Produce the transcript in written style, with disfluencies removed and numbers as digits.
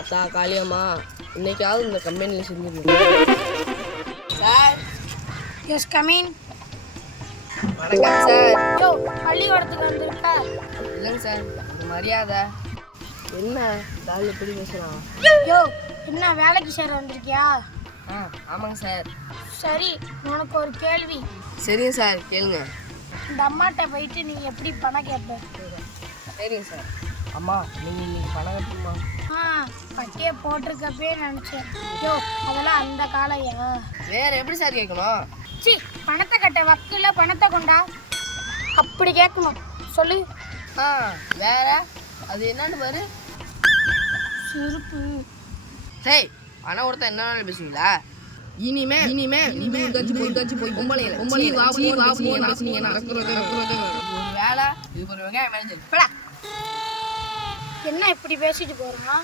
அத்தா காளியம்மா, இன்னைக்காவது இந்த கம்பெனியில் செஞ்சுருக்கீங்க சார். Yes come in. வணக்கம் சார். யோ பள்ளிக்கூடத்துக்கு வந்திருக்க? இல்லைங்க சார், ஒரு மரியாதை. என்ன தால் எப்படி பேசுகிறான்? யோ என்ன வேலைக்கு சேர வந்திருக்கியா? ஆமாங்க சார். சரி, உனக்கு ஒரு கேள்வி. சரிங்க சார், கேளுங்க. இந்த அம்மாட்ட போயிட்டு நீ எப்படி பணம் கேட்ப? சரிங்க சார். அம்மா, நீங்கள் இன்னைக்கு பணம் கட்டணுமா? கட்டியை போட்டிருக்கப்பே நினச்சேன். யோ அதெல்லாம் அந்த காலையா? வேற எப்படி சார் கேட்கணும்? சி, பணத்தை கட்ட வக்கில்ல, பணத்தை கொண்டா அப்படி கேட்கணும். சொல்லு. வேற அது என்னன்னு பாரு. சிரிப்பு. சரி, பணம் கொடுத்தா என்ன வேணாலும் பேசுவீங்களா? இனிமே போய் பொம்பளையில வேலை இதுக்கு ஒரு வெங்காயம் மேனேஜர். என்ன இப்படி பேசிட்டு போறான்?